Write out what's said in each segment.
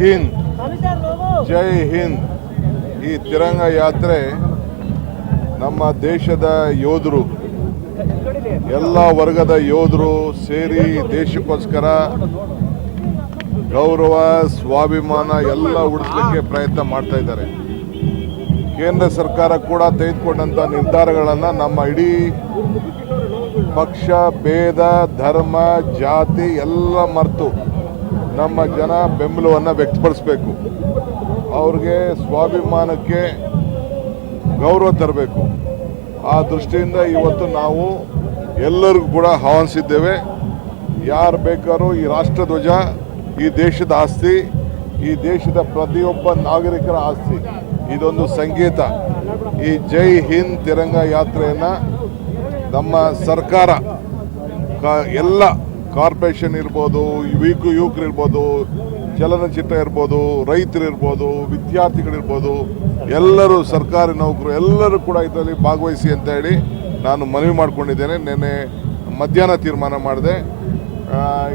ಹಿಂದ್, ಜೈ ಹಿಂದ್. ಈ ತಿರಂಗ ಯಾತ್ರೆ ನಮ್ಮ ದೇಶದ ಯೋಧರು, ಎಲ್ಲ ವರ್ಗದ ಯೋಧರು ಸೇರಿ ದೇಶಕ್ಕೋಸ್ಕರ ಗೌರವ, ಸ್ವಾಭಿಮಾನ ಎಲ್ಲ ಉಳಿಸಲಿಕ್ಕೆ ಪ್ರಯತ್ನ ಮಾಡ್ತಾ ಇದ್ದಾರೆ. ಕೇಂದ್ರ ಸರ್ಕಾರ ಕೂಡ ತೆಗೆದುಕೊಂಡಂಥ ನಿರ್ಧಾರಗಳನ್ನು ನಮ್ಮ ಇಡೀ ಪಕ್ಷ, ಭೇದ, ಧರ್ಮ, ಜಾತಿ ಎಲ್ಲ ಮರೆತು ನಮ್ಮ ಜನ ಬೆಂಬಲವನ್ನು ವ್ಯಕ್ತಪಡಿಸಬೇಕು. ಅವ್ರಿಗೆ ಸ್ವಾಭಿಮಾನಕ್ಕೆ ಗೌರವ ತರಬೇಕು. ಆ ದೃಷ್ಟಿಯಿಂದ ಇವತ್ತು ನಾವು ಎಲ್ಲರಿಗೂ ಕೂಡ ಆಹ್ವಾನಿಸಿದ್ದೇವೆ. ಯಾರು ಬೇಕಾದ್ರೂ ಈ ರಾಷ್ಟ್ರಧ್ವಜ ಈ ದೇಶದ ಆಸ್ತಿ, ಈ ದೇಶದ ಪ್ರತಿಯೊಬ್ಬ ನಾಗರಿಕರ ಆಸ್ತಿ. ಇದೊಂದು ಸಂಕೇತ. ಈ ಜೈ ಹಿಂದ್ ತಿರಂಗ ಯಾತ್ರೆಯನ್ನು ನಮ್ಮ ಸರ್ಕಾರ ಎಲ್ಲ ಕಾರ್ಪೊರೇಷನ್ ಇರ್ಬೋದು, ಯುವಕರು ಇರ್ಬೋದು, ಚಲನಚಿತ್ರ ಇರ್ಬೋದು, ರೈತರಿರ್ಬೋದು, ವಿದ್ಯಾರ್ಥಿಗಳಿರ್ಬೋದು, ಎಲ್ಲರೂ ಸರ್ಕಾರಿ ನೌಕರು ಎಲ್ಲರೂ ಕೂಡ ಇದರಲ್ಲಿ ಭಾಗವಹಿಸಿ ಅಂತ ಹೇಳಿ ನಾನು ಮನವಿ ಮಾಡಿಕೊಂಡಿದ್ದೇನೆ. ನಿನ್ನೆ ಮಧ್ಯಾಹ್ನ ತೀರ್ಮಾನ ಮಾಡಿದೆ.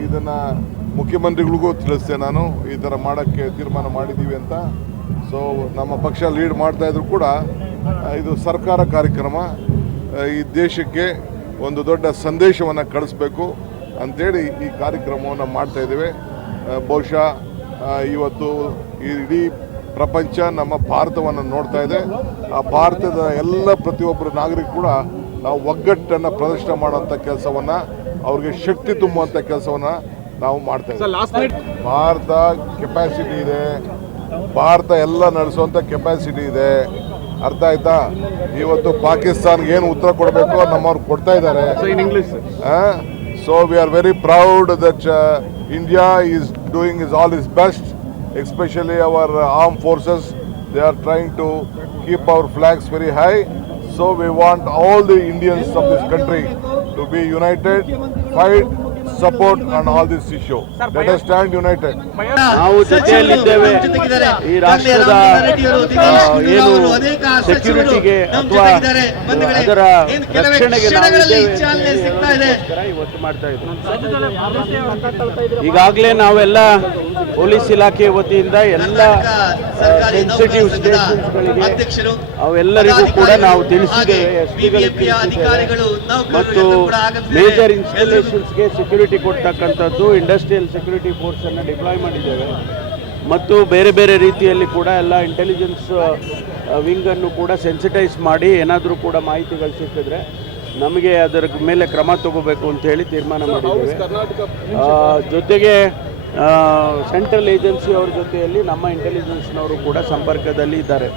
ಇದನ್ನು ಮುಖ್ಯಮಂತ್ರಿಗಳಿಗೂ ತಿಳಿಸ್ದೆ. ನಾನು ಈ ಥರ ಮಾಡೋಕ್ಕೆ ತೀರ್ಮಾನ ಮಾಡಿದ್ದೀವಿ ಅಂತ. ಸೊ ನಮ್ಮ ಪಕ್ಷ ಲೀಡ್ ಮಾಡ್ತಾಯಿದ್ರು ಕೂಡ ಇದು ಸರ್ಕಾರ ಕಾರ್ಯಕ್ರಮ, ಈ ದೇಶಕ್ಕೆ ಒಂದು ದೊಡ್ಡ ಸಂದೇಶವನ್ನು ಕಳಿಸ್ಬೇಕು ಅಂಥೇಳಿ ಈ ಕಾರ್ಯಕ್ರಮವನ್ನು ಮಾಡ್ತಾಯಿದ್ದೇವೆ. ಬಹುಶಃ ಇವತ್ತು ಇಡೀ ಪ್ರಪಂಚ ನಮ್ಮ ಭಾರತವನ್ನು ನೋಡ್ತಾ ಇದೆ. ಆ ಭಾರತದ ಎಲ್ಲ ಪ್ರತಿಯೊಬ್ಬರು ನಾಗರಿಕರು ಕೂಡ ನಾವು ಒಗ್ಗಟ್ಟನ್ನು ಪ್ರದರ್ಶನ ಮಾಡುವಂಥ ಕೆಲಸವನ್ನು, ಅವ್ರಿಗೆ ಶಕ್ತಿ ತುಂಬುವಂಥ ಕೆಲಸವನ್ನು ನಾವು ಮಾಡ್ತಾ ಇದ್ದೀವಿ. ಭಾರತ ಕೆಪಾಸಿಟಿ ಇದೆ, ಭಾರತ ಎಲ್ಲ ನಡೆಸುವಂಥ ಕೆಪಾಸಿಟಿ ಇದೆ. ಅರ್ಥ ಆಯ್ತಾ? ಇವತ್ತು ಪಾಕಿಸ್ತಾನ್ಗೆ ಏನು ಉತ್ತರ ಕೊಡಬೇಕು ನಮ್ಮವ್ರು ಕೊಡ್ತಾ ಇದ್ದಾರೆ. So we are very proud that India is doing all its best, especially our arm forces. They are trying to keep our flags very high. So we want all the Indians of this country to be united, fight, support on all this issue. Let us stand united. ನಾವು ಜೊತೆಯಲ್ಲಿದ್ದೇವೆ. ಈ ರಾಷ್ಟ್ರದ ಏನು ಸೆಕ್ಯೂರಿಟಿಗೆ ಅಥವಾ ಅದರ ರಕ್ಷಣೆಗೆ ಇವತ್ತು ಮಾಡ್ತಾ ಇದ್ದೀವಿ. ಈಗಾಗಲೇ ನಾವೆಲ್ಲ ಪೊಲೀಸ್ ಇಲಾಖೆ ವತಿಯಿಂದ ಎಲ್ಲ ಸೆನ್ಸಿಟಿವ್ ಸ್ಟೇಷನ್ಸ್ಗಳಿಗೆ ಅವೆಲ್ಲರಿಗೂ ಕೂಡ ನಾವು ತಿಳಿಸಿದ್ದೇವೆ. ಮತ್ತು ಮೇಜರ್ ಇನ್ಸ್ಟಾಲೇಷನ್ಸ್ಗೆ ಸೆಕ್ಯೂರಿಟಿ ಕೊಡ್ತಕ್ಕಂಥದ್ದು ಇಂಡಸ್ಟ್ರಿಯಲ್ ಸೆಕ್ಯೂರಿಟಿ ಫೋರ್ಸನ್ನು ಡಿಪ್ಲಾಯ್ ಮಾಡಿದ್ದೇವೆ. ಮತ್ತು ಬೇರೆ ಬೇರೆ ರೀತಿಯಲ್ಲಿ ಕೂಡ ಎಲ್ಲ ಇಂಟೆಲಿಜೆನ್ಸ್ ವಿಂಗನ್ನು ಕೂಡ ಸೆನ್ಸಿಟೈಸ್ ಮಾಡಿ ಏನಾದರೂ ಕೂಡ ಮಾಹಿತಿಗಳು ಸಿಕ್ಕಿದ್ರೆ ನಮಗೆ ಅದರ ಮೇಲೆ ಕ್ರಮ ತಗೋಬೇಕು ಅಂತ ಹೇಳಿ ತೀರ್ಮಾನ ಮಾಡಿದ್ದೇವೆ. ಜೊತೆಗೆ ಸೆಂಟ್ರಲ್ ಏಜೆನ್ಸಿ ಅವ್ರ ಜೊತೆಯಲ್ಲಿ ನಮ್ಮ ಇಂಟೆಲಿಜೆನ್ಸ್ನವರು ಕೂಡ ಸಂಪರ್ಕದಲ್ಲಿ ಇದ್ದಾರೆ.